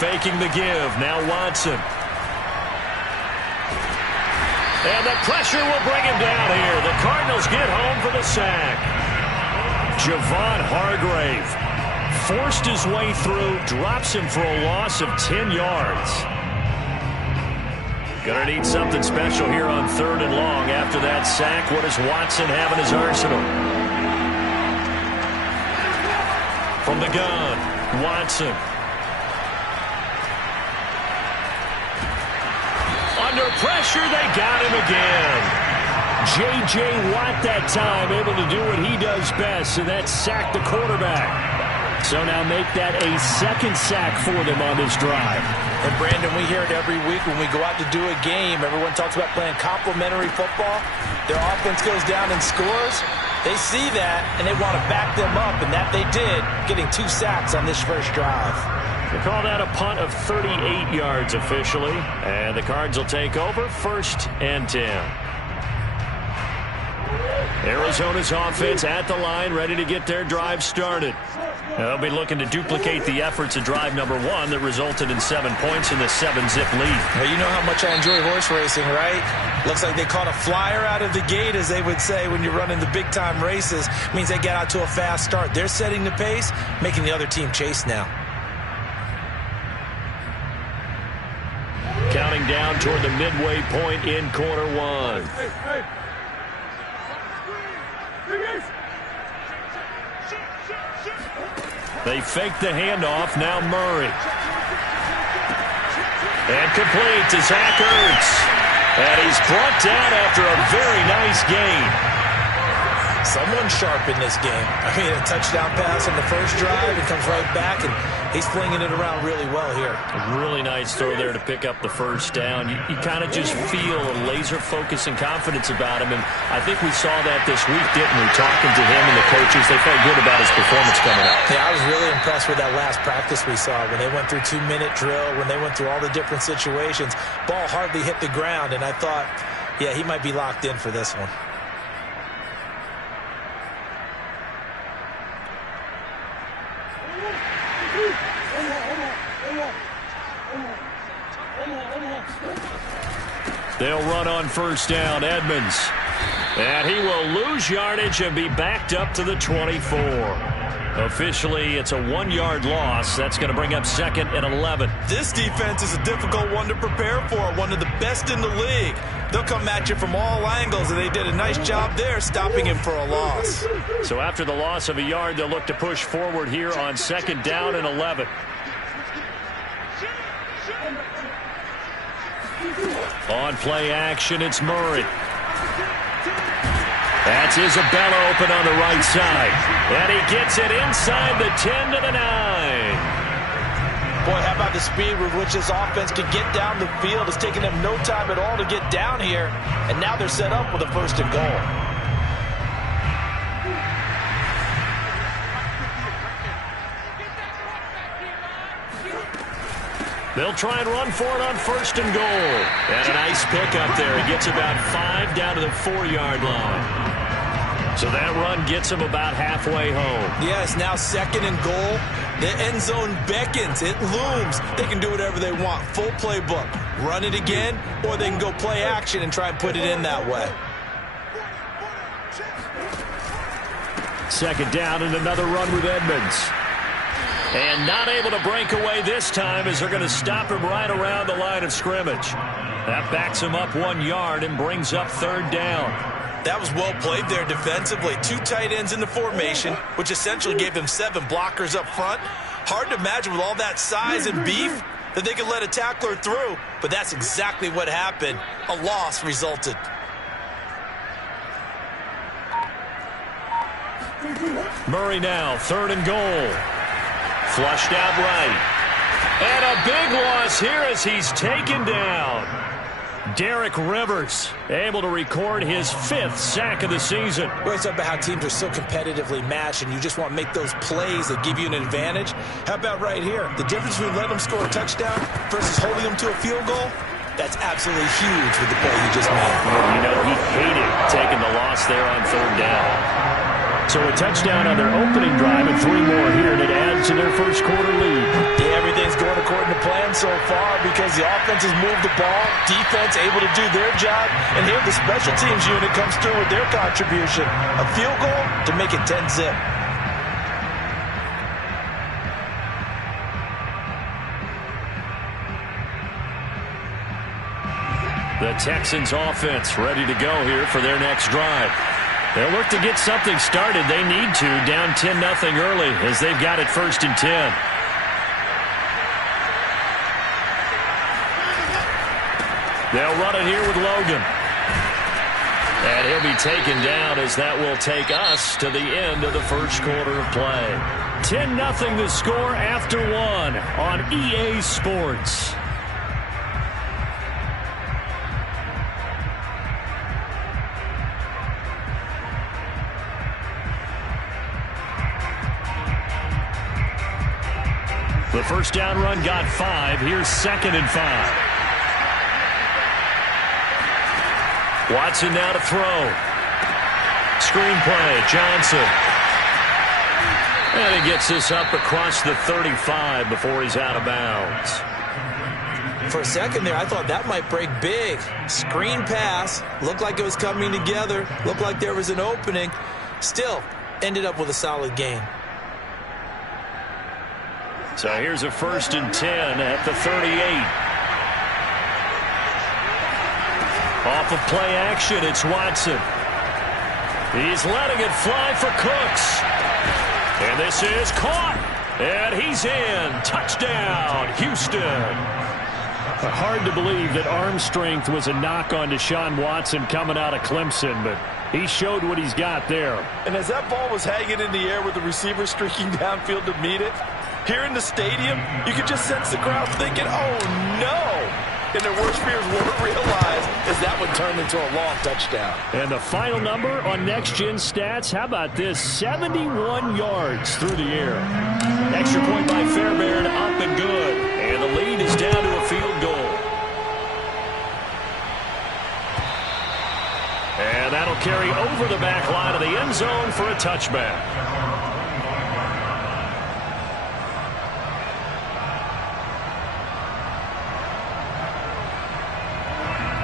faking the give. Now Watson. And the pressure will bring him down here. The Cardinals get home for the sack. Javon Hargrave forced his way through, drops him for a loss of 10 yards. Gonna need something special here on 3rd and long. After that sack, what does Watson have in his arsenal? From the gun, Watson. Under pressure, they got him again. J.J. Watt that time able to do what he does best, and that's sack the quarterback. So now make that a second sack for them on this drive. And Brandon, we hear it every week when we go out to do a game. Everyone talks about playing complementary football. Their offense goes down and scores. They see that, and they want to back them up, and that they did, getting 2 sacks on this first drive. They call that a punt of 38 yards officially. And the Cards will take over 1st and 10. Arizona's offense at the line, ready to get their drive started. They'll be looking to duplicate the efforts of drive number 1 that resulted in 7 points in the 7-zip lead. Well, you know how much I enjoy horse racing, right? Looks like they caught a flyer out of the gate, as they would say when you're running the big-time races. It means they get out to a fast start. They're setting the pace, making the other team chase now. Counting down toward the midway point in quarter 1. They fake the handoff. Now Murray. And complete to Zach Ertz. And he's brought down after a very nice gain. Someone sharp in this game. I mean, a touchdown pass on the first drive and comes right back, and he's flinging it around really well here. A really nice throw there to pick up the first down. You kind of just feel a laser focus and confidence about him, and I think we saw that this week, didn't we? Talking to him and the coaches, they felt good about his performance coming up. Yeah, I was really impressed with that last practice we saw when they went through 2-minute drill, when they went through all the different situations. Ball hardly hit the ground, and I thought, yeah, he might be locked in for this one. They'll run on first down, Edmonds. And he will lose yardage and be backed up to the 24. Officially, it's a 1-yard loss. That's going to bring up 2nd and 11. This defense is a difficult one to prepare for, one of the best in the league. They'll come at you from all angles, and they did a nice job there stopping him for a loss. So after the loss of a yard, they'll look to push forward here on 2nd down and 11. On play action, it's Murray. That's Isabella open on the right side. And he gets it inside the 10 to the 9. Boy, how about the speed with which this offense can get down the field? It's taking them no time at all to get down here. And now they're set up with a 1st and goal. They'll try and run for it on 1st and goal. And a nice pickup there. He gets about 5 down to the 4-yard line. So that run gets him about halfway home. Yes, now 2nd and goal. The end zone beckons. It looms. They can do whatever they want. Full playbook. Run it again, or they can go play action and try and put it in that way. 2nd down and another run with Edmonds. And not able to break away this time as they're going to stop him right around the line of scrimmage. That backs him up 1 yard and brings up 3rd down. That was well played there defensively. 2 tight ends in the formation, which essentially gave them 7 blockers up front. Hard to imagine with all that size and beef that they could let a tackler through, but that's exactly what happened. A loss resulted. Murray now, 3rd and goal. Flushed out right. And a big loss here as he's taken down. Derek Rivers able to record his 5th sack of the season. We always talk about how teams are so competitively matched and you just want to make those plays that give you an advantage. How about right here? The difference between letting them score a touchdown versus holding them to a field goal, that's absolutely huge with the play he just made. You know, he hated taking the loss there on 3rd down. So a touchdown on their opening drive and 3 more here, and it adds to their first quarter lead. Yeah, everything's going according to plan. so far because the offense has moved the ball, defense able to do their job, and here the special teams unit comes through with their contribution. A field goal to make it 10-zip. The Texans offense ready to go here for their next drive. They'll look to get something started. They need to, down 10-0 early as they've got it 1st and 10. They'll run it here with Logan. And he'll be taken down as that will take us to the end of the first quarter of play. 10-0 the score after 1 on EA Sports. The first down run got 5. Here's 2nd and 5. Watson now to throw. Screenplay, Johnson. And he gets this up across the 35 before he's out of bounds. For a second there, I thought that might break big. Screen pass. Looked like it was coming together. Looked like there was an opening. Still, ended up with a solid gain. So here's a 1st and 10 at the 38. Off of play action, it's Watson. He's letting it fly for Cooks. And this is caught. And he's in. Touchdown, Houston. Hard to believe that arm strength was a knock on Deshaun Watson coming out of Clemson, but he showed what he's got there. And as that ball was hanging in the air with the receiver streaking downfield to meet it, here in the stadium, you could just sense the crowd thinking, oh, no. And their worst fears weren't realized as that one turned into a long touchdown. And the final number on Next Gen Stats, how about this? 71 yards through the air. Extra point by Fairbairn, up and good. And the lead is down to a field goal. And that'll carry over the back line of the end zone for a touchback.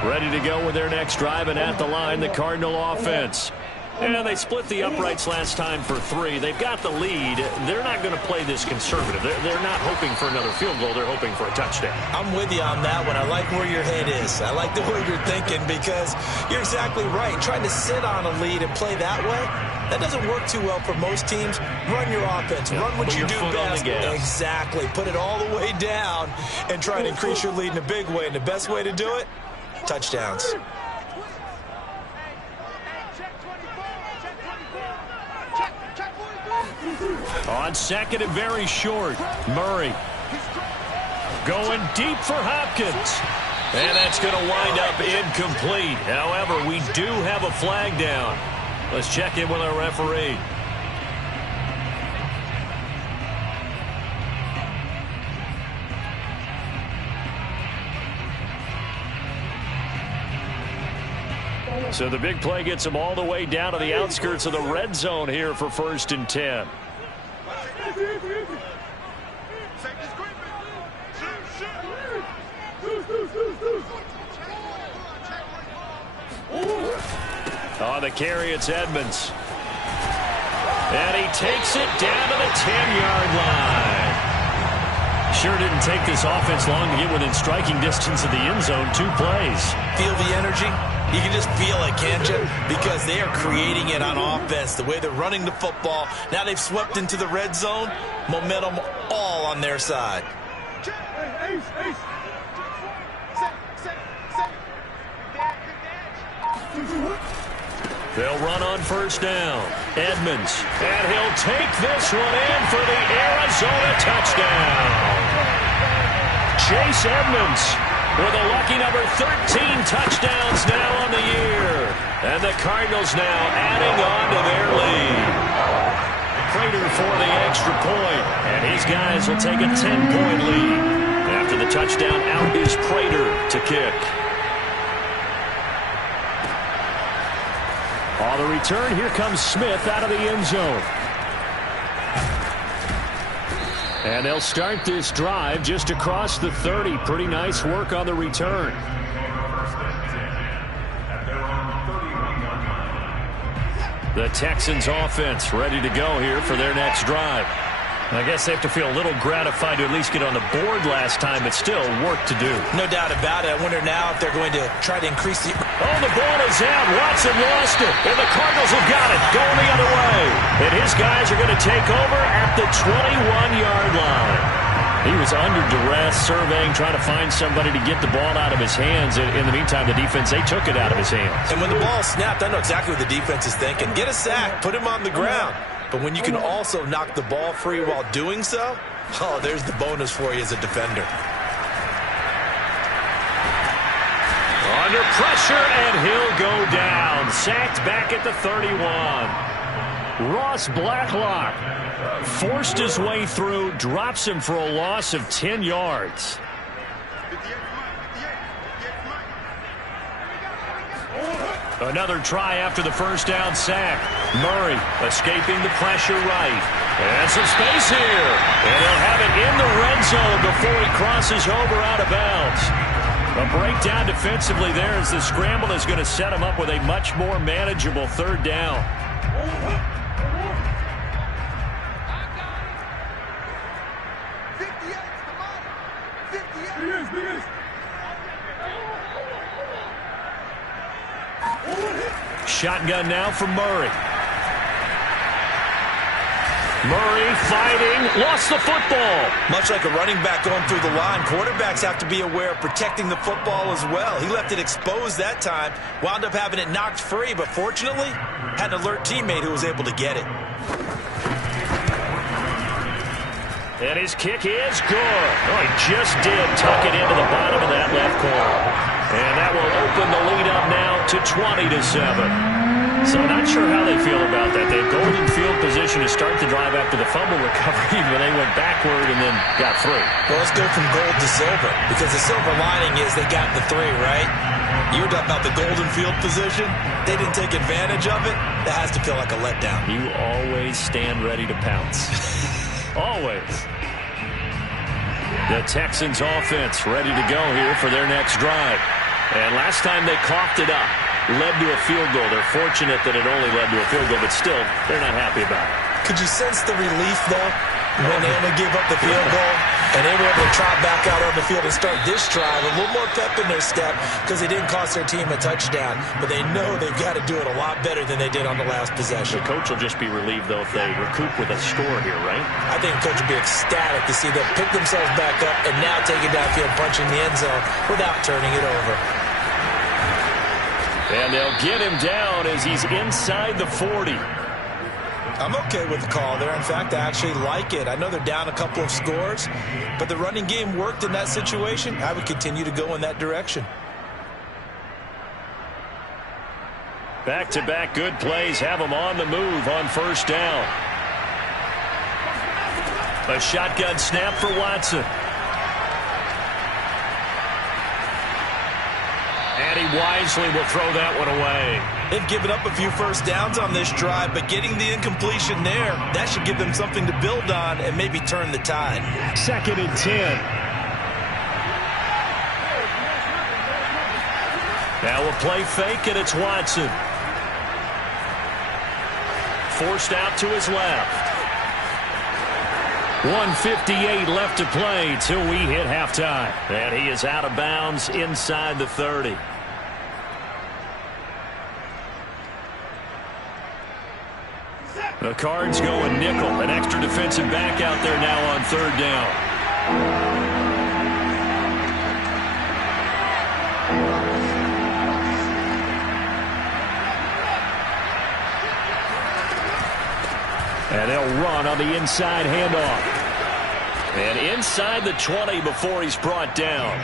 Ready to go with their next drive, and at the line, the Cardinal offense. And they split the uprights last time for 3. They've got the lead. They're not going to play this conservative. They're not hoping for another field goal. They're hoping for a touchdown. I'm with you on that one. I like where your head is. I like the way you're thinking because you're exactly right. Trying to sit on a lead and play that way, that doesn't work too well for most teams. Run your offense. Run what you do best. Exactly. Put it all the way down and try and increase your lead in a big way. And the best way to do it, touchdowns. On 2nd and very short, Murray going deep for Hopkins. And that's going to wind up incomplete. However, we do have a flag down. Let's check in with our referee. So the big play gets them all the way down to the outskirts of the red zone here for 1st and 10. On the carry, it's Edmonds. And he takes it down to the 10-yard line. Sure didn't take this offense long to get within striking distance of the end zone. 2 plays. Feel the energy? You can just feel it, can't you? Because they are creating it on offense, the way they're running the football. Now they've swept into the red zone. Momentum all on their side. They'll run on 1st down. Edmonds. And he'll take this one in for the Arizona touchdown. Chase Edmonds with a lucky number 13 touchdowns now on the year. And the Cardinals now adding on to their lead. Prater for the extra point. And his guys will take a 10-point lead. After the touchdown, out is Prater to kick. On the return, here comes Smith out of the end zone. And they'll start this drive just across the 30. Pretty nice work on the return. The Texans offense ready to go here for their next drive. I guess they have to feel a little gratified to at least get on the board last time, but still work to do. No doubt about it. I wonder now if they're going to try to increase the... Oh, the ball is out. Watson lost it. And the Cardinals have got it. Going the other way. And his guys are going to take over at the 21-yard line. He was under duress, surveying, trying to find somebody to get the ball out of his hands. In the meantime, the defense, they took it out of his hands. And when the ball snapped, I know exactly what the defense is thinking. Get a sack. Put him on the ground. But when you can also knock the ball free while doing so, oh, there's the bonus for you as a defender. Under pressure, and he'll go down. Sacked back at the 31. Ross Blacklock forced his way through, drops him for a loss of 10 yards. Another try after the first down sack. Murray escaping the pressure right. And some space here. And he'll have it in the red zone before he crosses over out of bounds. A breakdown defensively there as the scramble is going to set him up with a much more manageable third down. Shotgun now for Murray. Murray fighting, lost the football. Much like a running back going through the line, quarterbacks have to be aware of protecting the football as well. He left it exposed that time, wound up having it knocked free, but fortunately, had an alert teammate who was able to get it. And his kick is good. Oh, he just did tuck it into the bottom of that left corner. And that will open the lead up now to 20-7. So not sure how they feel about that. They had golden field position to start the drive after the fumble recovery, but they went backward and then got free. Well, let's go from gold to silver, because the silver lining is they got the 3, right? You were talking about the golden field position. They didn't take advantage of it. That has to feel like a letdown. You always stand ready to pounce. Always. The Texans offense ready to go here for their next drive. And last time they coughed it up, led to a field goal. They're fortunate that it only led to a field goal, but still, they're not happy about it. Could you sense the relief, though, when they only gave up the field goal and they were able to trot back out on the field and start this drive? A little more pep in their step because they didn't cost their team a touchdown, but they know they've got to do it a lot better than they did on the last possession. The coach will just be relieved, though, if they recoup with a score here, right? I think the coach will be ecstatic to see them pick themselves back up and now take it downfield, punching the end zone without turning it over. And they'll get him down as he's inside the 40. I'm okay with the call there. In fact, I actually like it. I know they're down a couple of scores, but the running game worked in that situation. I would continue to go in that direction. Back-to-back good plays have them on the move on first down. A shotgun snap for Watson. And he wisely will throw that one away. They've given up a few first downs on this drive, but getting the incompletion there, that should give them something to build on and maybe turn the tide. 2nd and 10. Now a play fake, and it's Watson. Forced out to his left. 1:58 left to play till we hit halftime. And he is out of bounds inside the 30. The Cards going nickel. An extra defensive back out there now on third down. And they'll run on the inside handoff. And inside the 20 before he's brought down.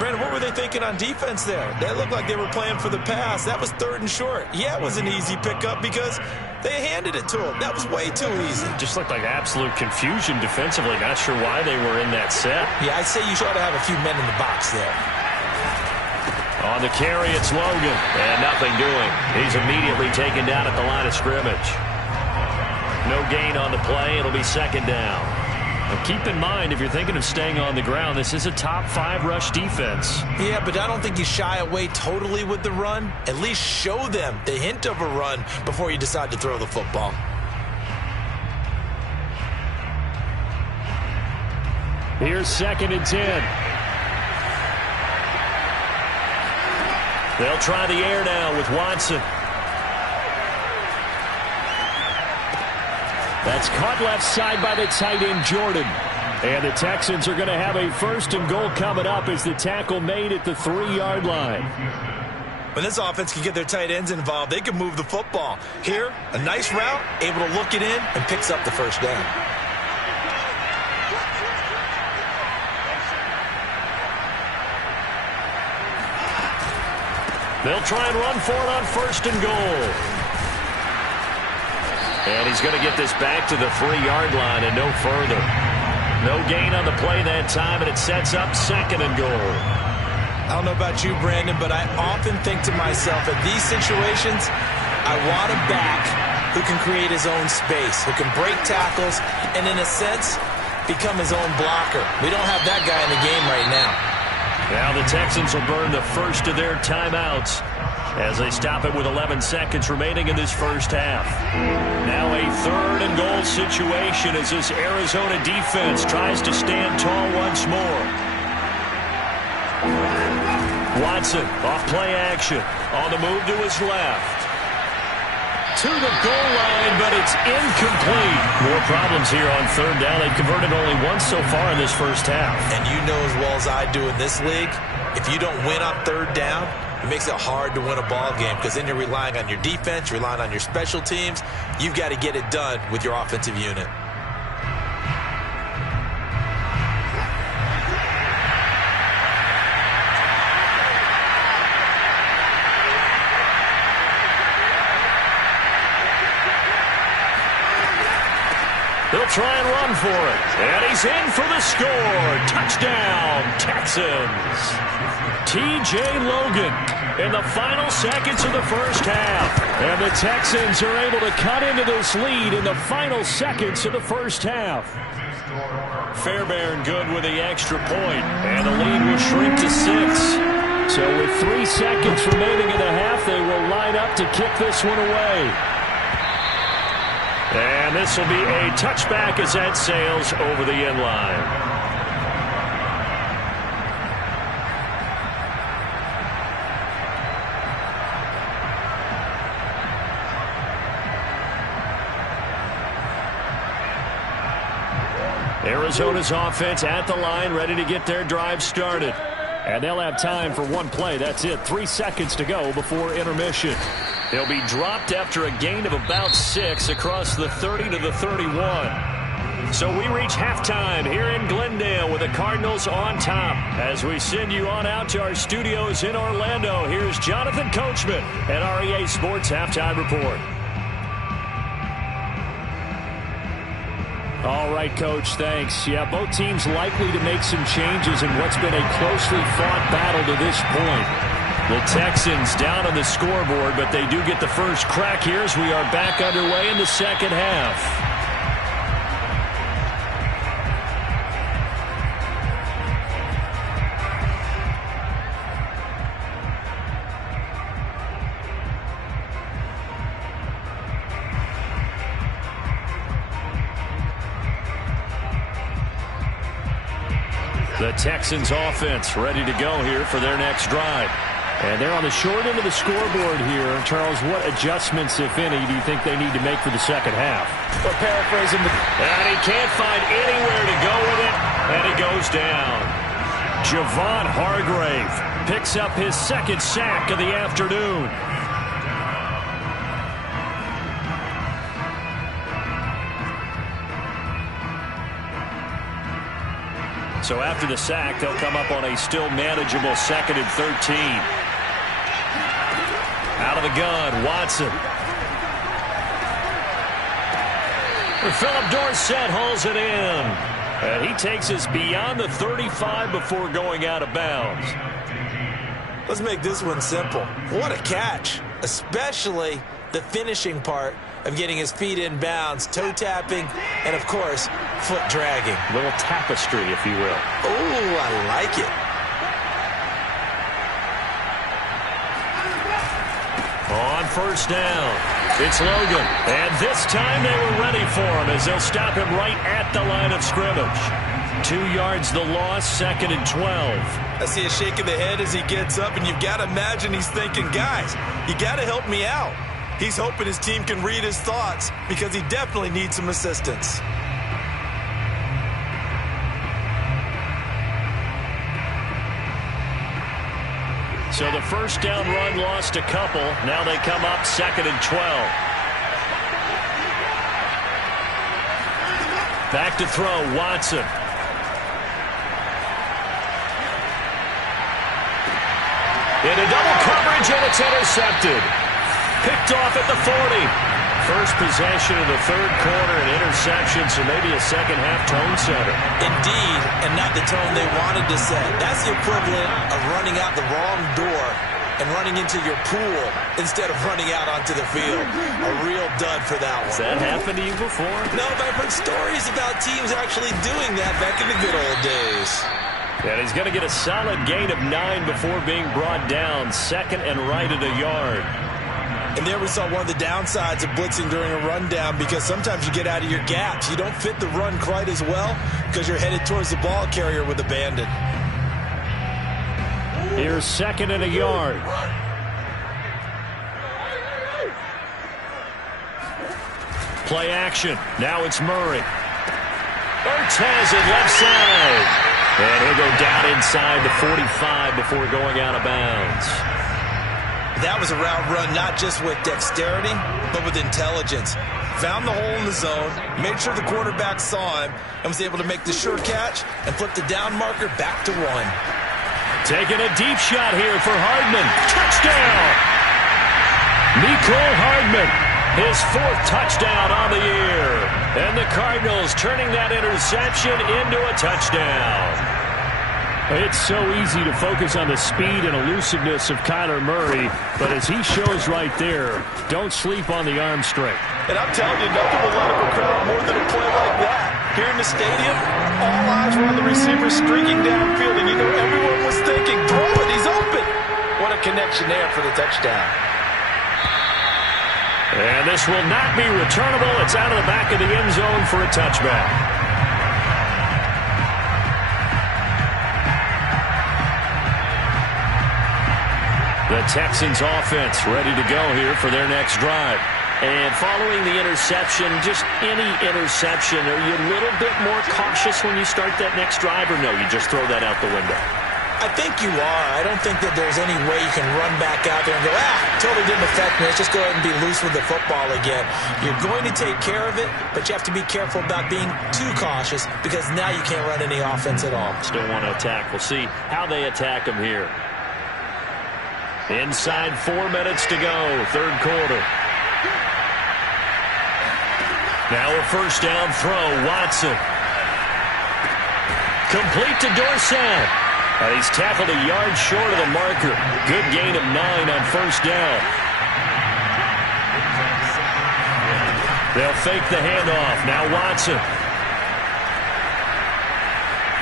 Brandon, what were they thinking on defense there? They looked like they were playing for the pass. That was 3rd and short. Yeah, it was an easy pickup because they handed it to him. That was way too easy. Just looked like absolute confusion defensively. Not sure why they were in that set. Yeah, I'd say you ought to have a few men in the box there. On the carry, it's Logan. And nothing doing. He's immediately taken down at the line of scrimmage. No gain on the play. It'll be 2nd down. And keep in mind, if you're thinking of staying on the ground, this is a top 5 rush defense. Yeah, but I don't think you shy away totally with the run. At least show them the hint of a run before you decide to throw the football. Here's 2nd and 10. They'll try the air now with Watson. That's caught left side by the tight end, Jordan. And the Texans are going to have a 1st and goal coming up as the tackle made at the 3-yard line. When this offense can get their tight ends involved, they can move the football. Here, a nice route, able to look it in, and picks up the 1st down. They'll try and run for it on 1st and goal. And he's going to get this back to the 3-yard line and no further. No gain on the play that time, and it sets up 2nd and goal. I don't know about you, Brandon, but I often think to myself, in these situations, I want a back who can create his own space, who can break tackles, and in a sense, become his own blocker. We don't have that guy in the game right now. Now the Texans will burn the first of their timeouts as they stop it with 11 seconds remaining in this first half. Now a 3rd and goal situation as this Arizona defense tries to stand tall once more. Watson off play action on the move to his left. To the goal line, but it's incomplete. More problems here on 3rd down. They've converted only once so far in this first half. And you know as well as I do in this league, if you don't win on 3rd down, it makes it hard to win a ball game because then you're relying on your defense, you're relying on your special teams. You've got to get it done with your offensive unit. They'll try and run for it. And he's in for the score. Touchdown, Texans. T.J. Logan in the final seconds of the first half. And the Texans are able to cut into this lead in the final seconds of the first half. Fairbairn good with the extra point. And the lead will shrink to 6. So with 3 seconds remaining in the half, they will line up to kick this one away. And this will be a touchback as that sails over the end line. Arizona's offense at the line, ready to get their drive started. And they'll have time for one play. That's it. 3 seconds to go before intermission. They'll be dropped after a gain of about 6 across the 30 to the 31. So we reach halftime here in Glendale with the Cardinals on top. As we send you on out to our studios in Orlando, here's Jonathan Coachman at REA Sports Halftime Report. All right, Coach, thanks. Yeah, both teams likely to make some changes in what's been a closely fought battle to this point. The Texans down on the scoreboard, but they do get the first crack here as we are back underway in the second half. The Texans offense ready to go here for their next drive. And they're on the short end of the scoreboard here. Charles, what adjustments, if any, do you think they need to make for the second half? Well, paraphrasing, and he can't find anywhere to go with it, and he goes down. Javon Hargrave picks up his 2nd sack of the afternoon. So after the sack, they'll come up on a still manageable 2nd and 13. Out of the gun, Watson. And Philip Dorsett hauls it in. And he takes us beyond the 35 before going out of bounds. Let's make this one simple. What a catch, especially the finishing part of getting his feet in bounds, toe tapping, and, of course, foot dragging. Little tapestry, if you will. Oh, I like it. On first down, it's Logan. And this time they were ready for him as they'll stop him right at the line of scrimmage. 2 yards the loss, 2nd and 12. I see a shake of the head as he gets up, and you've got to imagine he's thinking, guys, you got to help me out. He's hoping his team can read his thoughts because he definitely needs some assistance. So the first down run lost a couple. Now they come up 2nd and 12. Back to throw, Watson. Into double coverage, and it's intercepted. Picked off at the 40. First possession of the third quarter, an interception, so maybe a second-half tone setter. Indeed, and not the tone they wanted to set. That's the equivalent of running out the wrong door and running into your pool instead of running out onto the field. A real dud for that one. Has that happened to you before? No, but I've heard stories about teams actually doing that back in the good old days. And he's going to get a solid gain of 9 before being brought down. 2nd and right at a yard. And there we saw one of the downsides of blitzing during a rundown, because sometimes you get out of your gaps. You don't fit the run quite as well because you're headed towards the ball carrier with abandon. Here's 2nd and a yard. Play action. Now it's Murray. Ertz has it left side. And he'll go down inside the 45 before going out of bounds. That was a route run not just with dexterity, but with intelligence. Found the hole in the zone, made sure the quarterback saw him, and was able to make the sure catch and flip the down marker back to 1. Taking a deep shot here for Hardman. Touchdown! Mecole Hardman, his 4th touchdown on the year. And the Cardinals turning that interception into a touchdown. It's so easy to focus on the speed and elusiveness of Kyler Murray, but as he shows right there, don't sleep on the arm strength. And I'm telling you, nothing will let up a crowd more than a play like that. Here in the stadium, all eyes were on the receiver streaking downfield, and you know everyone was thinking, throw it, he's open. What a connection there for the touchdown. And this will not be returnable. It's out of the back of the end zone for a touchback. The Texans offense ready to go here for their next drive. And following the interception, just any interception, are you a little bit more cautious when you start that next drive, or no, you just throw that out the window? I think you are. I don't think that there's any way you can run back out there and go, totally didn't affect me. Let's just go ahead and be loose with the football again. You're going to take care of it, but you have to be careful about being too cautious, because now you can't run any offense at all. Still want to attack. We'll see how they attack them here. Inside 4 minutes to go, third quarter. Now a first down throw, Watson. Complete to Dorsett. He's tackled a yard short of the marker. Good gain of 9 on first down. They'll fake the handoff. Now Watson.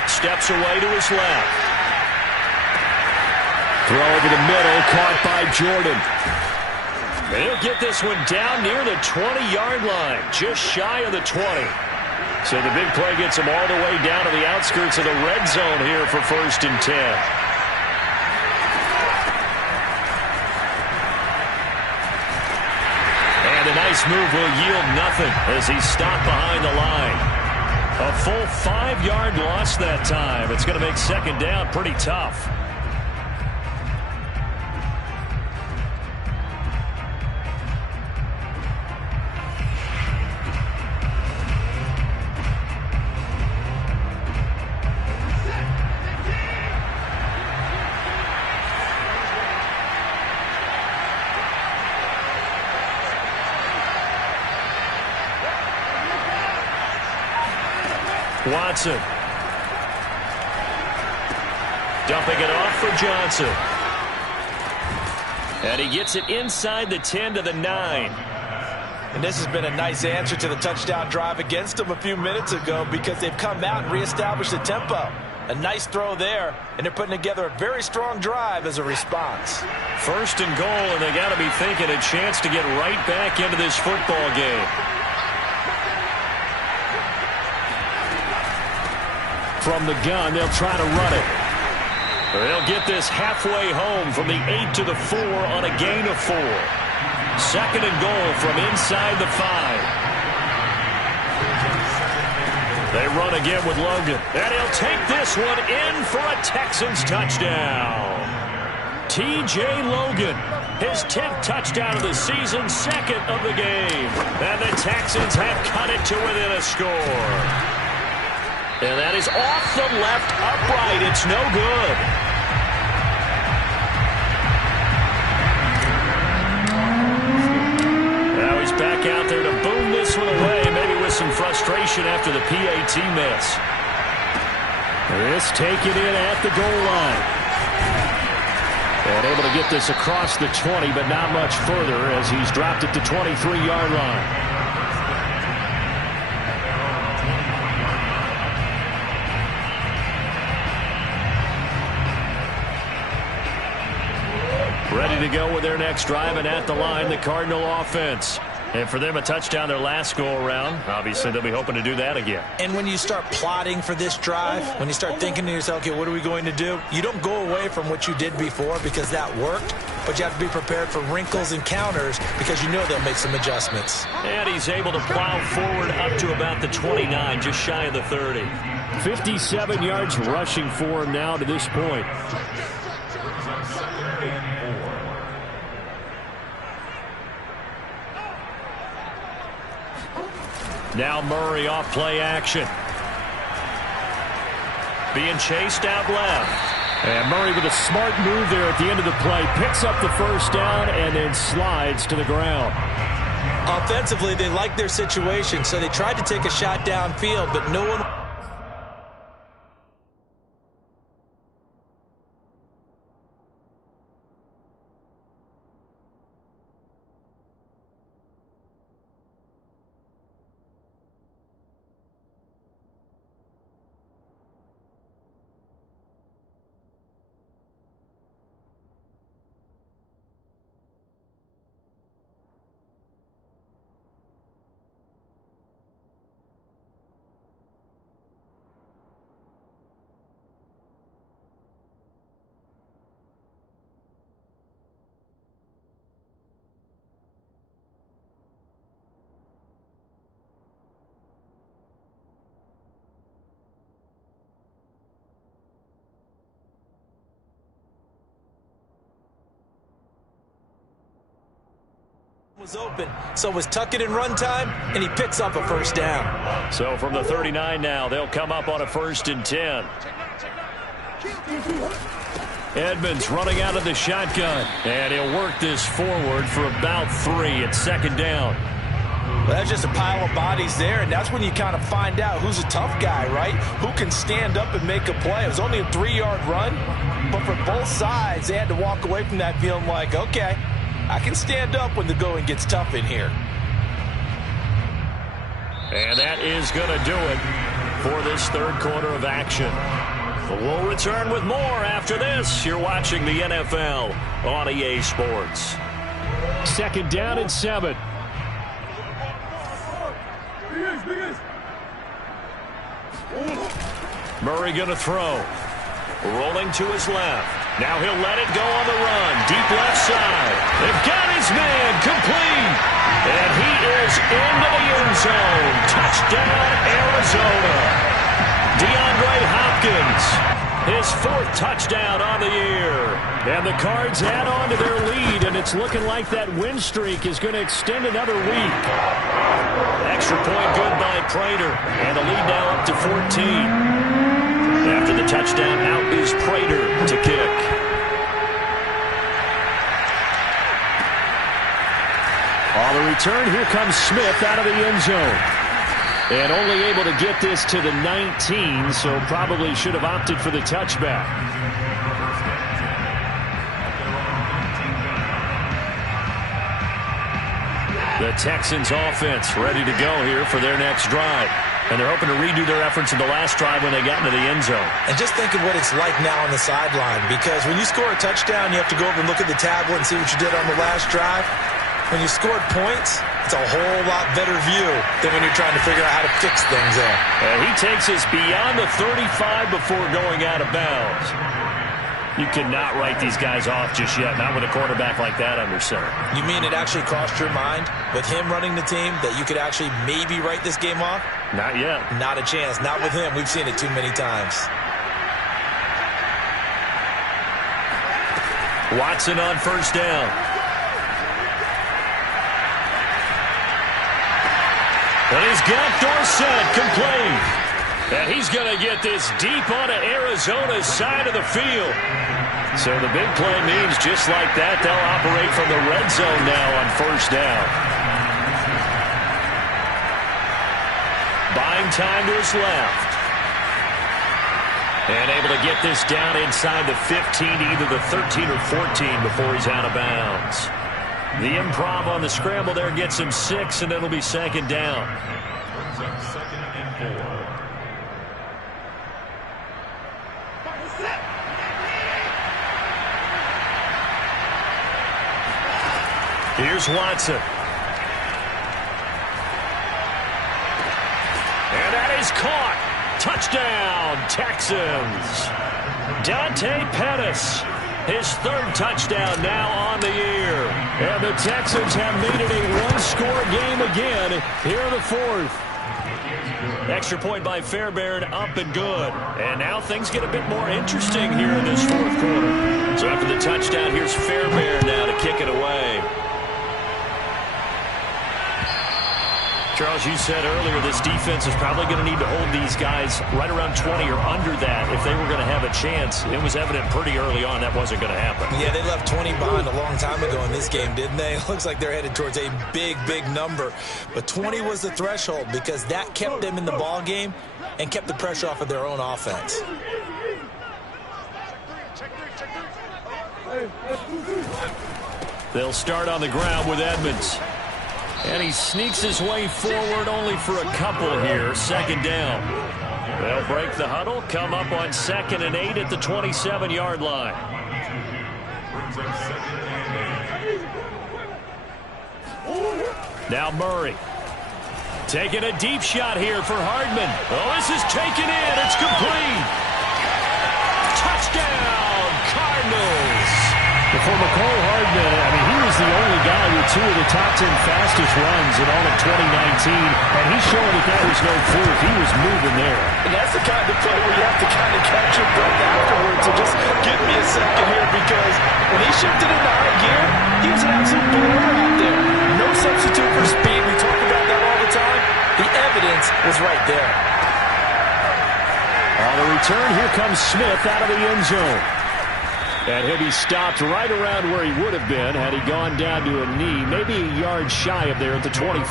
Steps away to his left. Throw over the middle, caught by Jordan. They'll get this one down near the 20-yard line, just shy of the 20. So the big play gets them all the way down to the outskirts of the red zone here for 1st and 10. And a nice move will yield nothing as he's stopped behind the line. A full 5-yard loss that time. It's going to make second down pretty tough. Watson. Dumping it off for Johnson. And he gets it inside the 10 to the 9. And this has been a nice answer to the touchdown drive against them a few minutes ago because they've come out and reestablished the tempo. A nice throw there, and they're putting together a very strong drive as a response. First and goal, and they got to be thinking a chance to get right back into this football game. From the gun, they'll try to run it. They'll get this halfway home from the 8 to the 4 on a gain of 4. Second and goal from inside the 5. They run again with Logan. And he'll take this one in for a Texans touchdown. T.J. Logan, his 10th touchdown of the season, second of the game. And the Texans have cut it to within a score. And that is off the left upright. It's no good. Now he's back out there to boom this one away, maybe with some frustration after the PAT miss. This taken in at the goal line. And able to get this across the 20, but not much further as he's dropped it to 23-yard line. Ready to go with their next drive, and at the line, the Cardinal offense. And for them, a touchdown their last go-around. Obviously, they'll be hoping to do that again. And when you start plotting for this drive, when you start thinking to yourself, okay, what are we going to do? You don't go away from what you did before because that worked, but you have to be prepared for wrinkles and counters because you know they'll make some adjustments. And he's able to plow forward up to about the 29, just shy of the 30. 57 yards rushing for him now to this point. Now Murray off play action. Being chased out left. And Murray with a smart move there at the end of the play. Picks up the first down and then slides to the ground. Offensively, they like their situation, so they tried to take a shot downfield, but no one... was open, so it was tuck it in run time, and he picks up a first down. So from the 39 now, they'll come up on a 1st and 10. Edmonds running out of the shotgun, and he'll work this forward for about 3 at second down. Well, that's just a pile of bodies there, and that's when you kind of find out who's a tough guy, right? Who can stand up and make a play. It was only a 3-yard run, but for both sides, they had to walk away from that feeling like, okay, I can stand up when the going gets tough in here. And that is going to do it for this third quarter of action. We'll return with more after this. You're watching the NFL on EA Sports. Second down and 7. Murray going to throw. Rolling to his left. Now he'll let it go on the run. Deep left side. They've got his man complete. And he is into the end zone. Touchdown, Arizona. DeAndre Hopkins, his 4th touchdown on the year. And the Cards add on to their lead, and it's looking like that win streak is going to extend another week. Extra point good by Prater. And the lead now up to 14. After the touchdown, out is Prater to kick. On the return, here comes Smith out of the end zone. And only able to get this to the 19, so probably should have opted for the touchback. The Texans offense ready to go here for their next drive. And they're hoping to redo their efforts in the last drive when they got into the end zone. And just think of what it's like now on the sideline, because when you score a touchdown, you have to go over and look at the tablet and see what you did on the last drive. When you scored points, it's a whole lot better view than when you're trying to figure out how to fix things there. And he takes us beyond the 35 before going out of bounds. You cannot write these guys off just yet, not with a quarterback like that under center. You mean it actually crossed your mind with him running the team that you could actually maybe write this game off? Not yet. Not a chance. Not with him. We've seen it too many times. Watson on first down. And he's got Dorsett complete. And he's going to get this deep onto Arizona's side of the field. So the big play means just like that, they'll operate from the red zone now on first down. Buying time to his left. And able to get this down inside the 15, either the 13 or 14 before he's out of bounds. The improv on the scramble there gets him 6, and it'll be second down. Second and 4. Here's Watson. And that is caught. Touchdown, Texans. Dante Pettis, his third touchdown now on the year. And the Texans have made it a one-score game again here in the fourth. Extra point by Fairbairn, up and good. And now things get a bit more interesting here in this fourth quarter. So after the touchdown, here's Fairbairn now to kick it away. Charles, you said earlier this defense is probably going to need to hold these guys right around 20 or under that if they were going to have a chance. It was evident pretty early on that wasn't going to happen. Yeah, they left 20 behind a long time ago in this game, didn't they? It looks like they're headed towards a big, big number. But 20 was the threshold because that kept them in the ball game and kept the pressure off of their own offense. They'll start on the ground with Edmonds. And he sneaks his way forward only for a couple here. Second down. They'll break the huddle, come up on 2nd and 8 at the 27-yard line. Now Murray. Taking a deep shot here for Hardman. Oh, this is taken in. It's complete. Touchdown, Cardinals. For McCole Hardman, I mean, he was the only guy with 2 of the top 10 fastest runs in all of 2019, and he's showing that was no fluke. He was moving there. And that's the kind of play where you have to kind of catch your breath afterwards. So just give me a second here, because when he shifted into high gear, he was an absolute blur out there. No substitute for speed. We talk about that all the time. The evidence was right there. On the return, here comes Smith out of the end zone. And he'll be stopped right around where he would have been had he gone down to a knee, maybe a yard shy of there at the 24.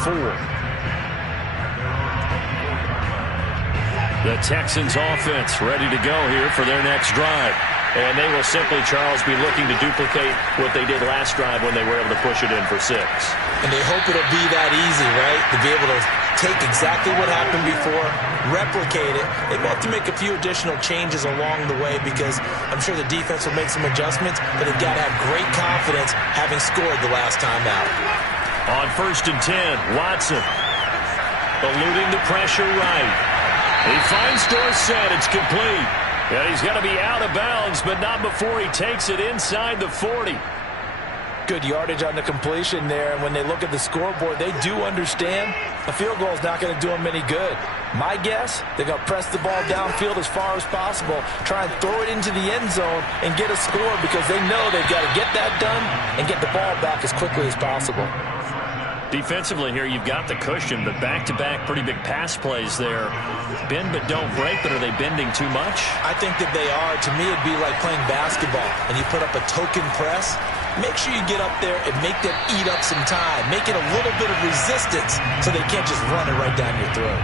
The Texans offense ready to go here for their next drive. And they will simply, Charles, be looking to duplicate what they did last drive when they were able to push it in for 6. And they hope it'll be that easy, right? To be able to take exactly what happened before, replicate it. They may have to make a few additional changes along the way because I'm sure the defense will make some adjustments, but they've got to have great confidence having scored the last time out. On 1st and 10, Watson eluding the pressure right. He finds Dorsett. It's complete. And he's going to be out of bounds, but not before he takes it inside the 40. Good yardage on the completion there, and when they look at the scoreboard, they do understand a field goal is not going to do them any good. My guess, they're going to press the ball downfield as far as possible, try and throw it into the end zone and get a score because they know they've got to get that done and get the ball back as quickly as possible. Defensively here, you've got the cushion, but back-to-back pretty big pass plays there. Bend but don't break, but are they bending too much? I think that they are. To me, it'd be like playing basketball, and you put up a token press. Make sure you get up there and make them eat up some time. Make it a little bit of resistance so they can't just run it right down your throat.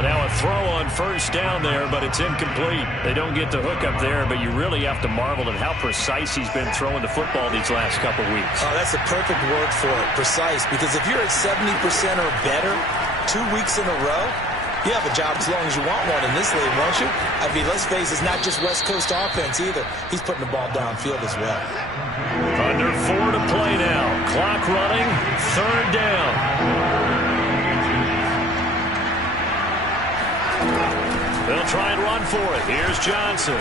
And now a throw on first down there, but it's incomplete. They don't get the hook up there, but you really have to marvel at how precise he's been throwing the football these last couple weeks. Oh, that's the perfect word for it, precise. Because if you're at 70% or better 2 weeks in a row, you have a job as long as you want one in this league, won't you? I mean, let's face it, it's not just West Coast offense either. He's putting the ball downfield as well. Under 4 to play now. Clock running. Third down. They'll try and run for it. Here's Johnson.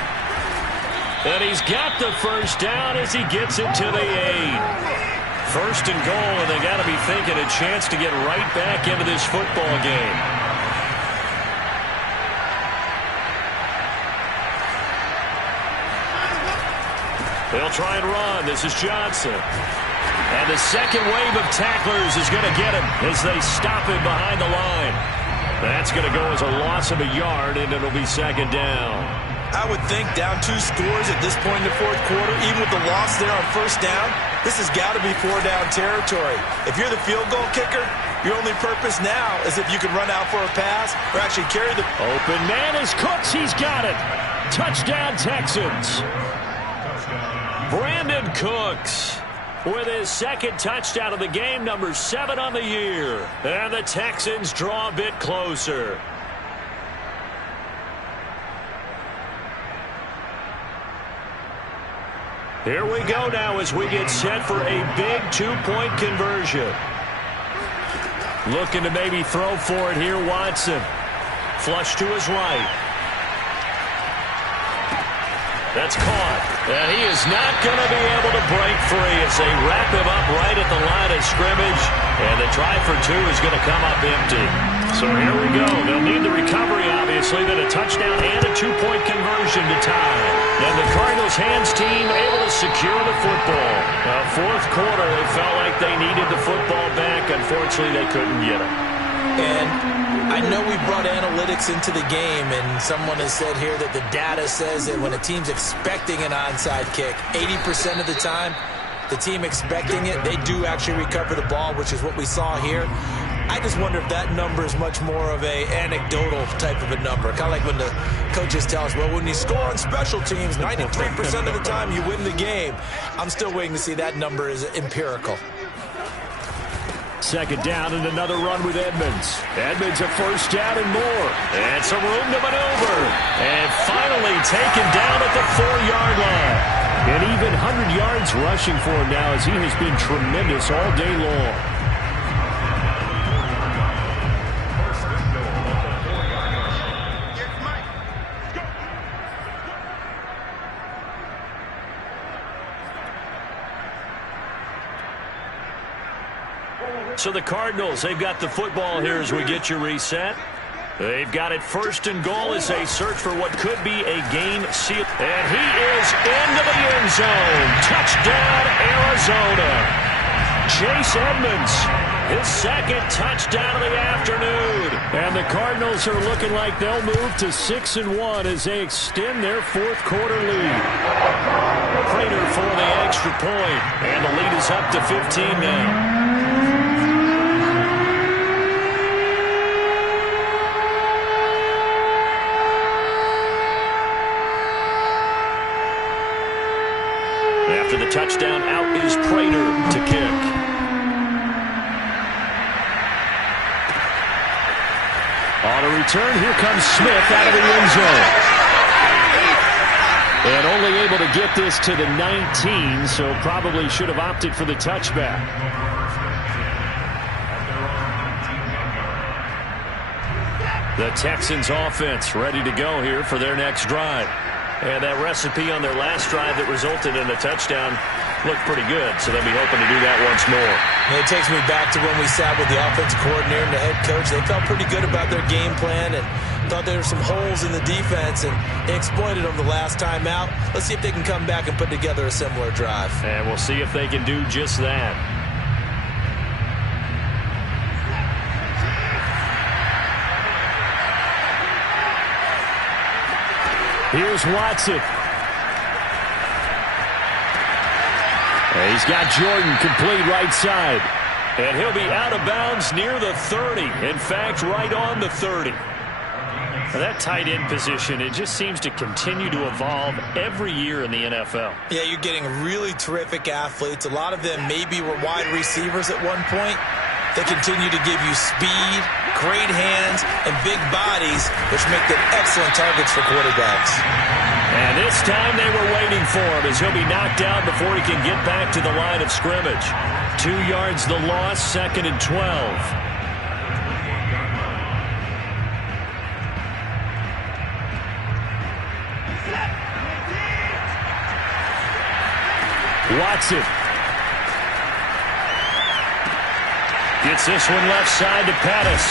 And he's got the first down as he gets it to the 8. First and goal, and they got to be thinking a chance to get right back into this football game. They'll try and run. This is Johnson. And the second wave of tacklers is going to get him as they stop him behind the line. That's going to go as a loss of a yard, and it'll be second down. I would think down 2 scores at this point in the fourth quarter, even with the loss there on first down, this has got to be 4-down territory. If you're the field goal kicker, your only purpose now is if you can run out for a pass or actually carry the... Open man is Cooks. He's got it. Touchdown, Texans. Brandon Cooks with his second touchdown of the game, number 7 on the year. And the Texans draw a bit closer. Here we go now as we get set for a big 2-point conversion. Looking to maybe throw for it here, Watson. Flush to his right. That's caught. And he is not going to be able to break free as they wrap him up right at the line of scrimmage. And the try for 2 is going to come up empty. So here we go. They'll need the recovery, obviously, then a touchdown and a 2-point conversion to tie. And the Cardinals' hands team able to secure the football. Fourth quarter, they felt like they needed the football back. Unfortunately, they couldn't get it. And I know we brought analytics into the game, and someone has said here that the data says that when a team's expecting an onside kick, 80% of the time, the team expecting it, they do actually recover the ball, which is what we saw here. I just wonder if that number is much more of a anecdotal type of a number. Kind of like when the coaches tell us, well, when you score on special teams, 93% of the time you win the game. I'm still waiting to see that number is empirical. Second down and another run with Edmonds. Edmonds a first down and more. And some room to maneuver. And finally taken down at the 4-yard line. And even 100 yards rushing for him now as he has been tremendous all day long. So the Cardinals, they've got the football here as we get you reset. They've got it first and goal as they search for what could be a game seal. And he is into the end zone. Touchdown, Arizona. Chase Edmonds, his second touchdown of the afternoon. And the Cardinals are looking like they'll move to 6-1 as they extend their fourth quarter lead. Prater for the extra point. And the lead is up to 15 now. After the touchdown, out is Prater to kick. On a return, here comes Smith out of the end zone. And only able to get this to the 19, so probably should have opted for the touchback. The Texans offense ready to go here for their next drive. And that recipe on their last drive that resulted in a touchdown looked pretty good, so they'll be hoping to do that once more. And it takes me back to when we sat with the offensive coordinator and the head coach. They felt pretty good about their game plan and thought there were some holes in the defense, and they exploited them the last time out. Let's see if they can come back and put together a similar drive. And we'll see if they can do just that. Here's Watson. He's got Jordan complete right side. And he'll be out of bounds near the 30. In fact, right on the 30. That tight end position, it just seems to continue to evolve every year in the NFL. Yeah, you're getting really terrific athletes. A lot of them maybe were wide receivers at one point. They continue to give you speed, great hands, and big bodies, which make them excellent targets for quarterbacks. And this time they were waiting for him as he'll be knocked out before he can get back to the line of scrimmage. 2 yards the loss, 2nd and 12. Watson gets this one left side to Pettis.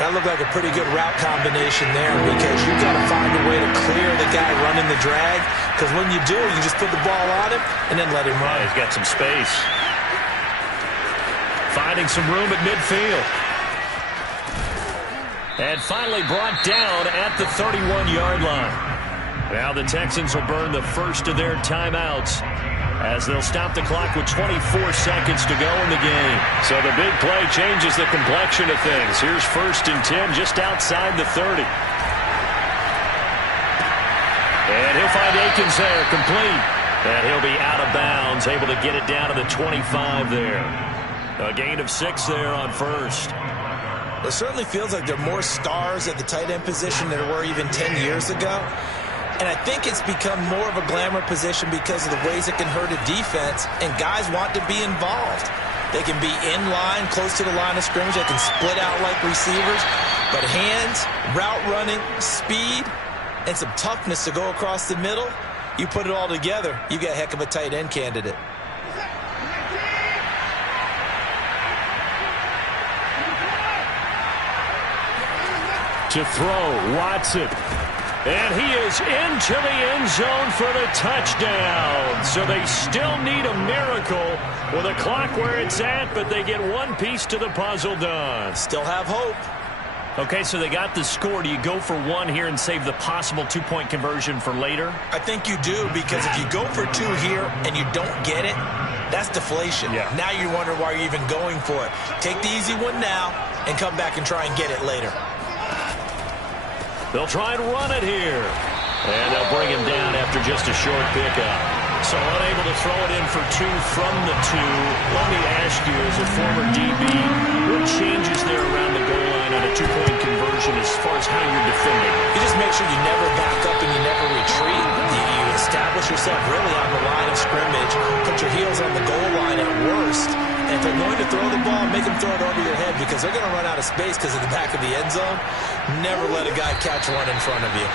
That looked like a pretty good route combination there because you've got to find a way to clear the guy running the drag, because when you do, you just put the ball on him and then let him run. He's got some space. Finding some room at midfield. And finally brought down at the 31-yard line. Now the Texans will burn the first of their timeouts as they'll stop the clock with 24 seconds to go in the game. So the big play changes the complexion of things. Here's 1st and 10 just outside the 30. And he'll find Akins there, complete. And he'll be out of bounds, able to get it down to the 25 there. A gain of 6 there on 1st. It certainly feels like there are more stars at the tight end position than there were even 10 years ago. And I think it's become more of a glamour position because of the ways it can hurt a defense, and guys want to be involved. They can be in line, close to the line of scrimmage. They can split out like receivers. But hands, route running, speed, and some toughness to go across the middle, you put it all together, you got a heck of a tight end candidate. To throw, Watson. And he is into the end zone for the touchdown. So they still need a miracle with a clock where it's at, but they get one piece to the puzzle done. Still have hope. Okay, so they got the score. Do you go for one here and save the possible 2-point conversion for later? I think you do, because if you go for 2 here and you don't get it, that's deflation. Yeah. Now you wonder why you're even going for it. Take the easy one now and come back and try and get it later. They'll try and run it here. And they'll bring him down after just a short pickup. So unable to throw it in for 2 from the 2. Let me ask you, as a former DB, what changes there around the goal line on a 2-point conversion as far as how you're defending? You just make sure you never back up and you never retreat. You establish yourself really on the line of scrimmage. Put your heels on the goal line at worst. And if they're going to throw the ball, make them throw it over your head, because they're going to run out of space because of the back of the end zone. Never let a guy catch one in front of you.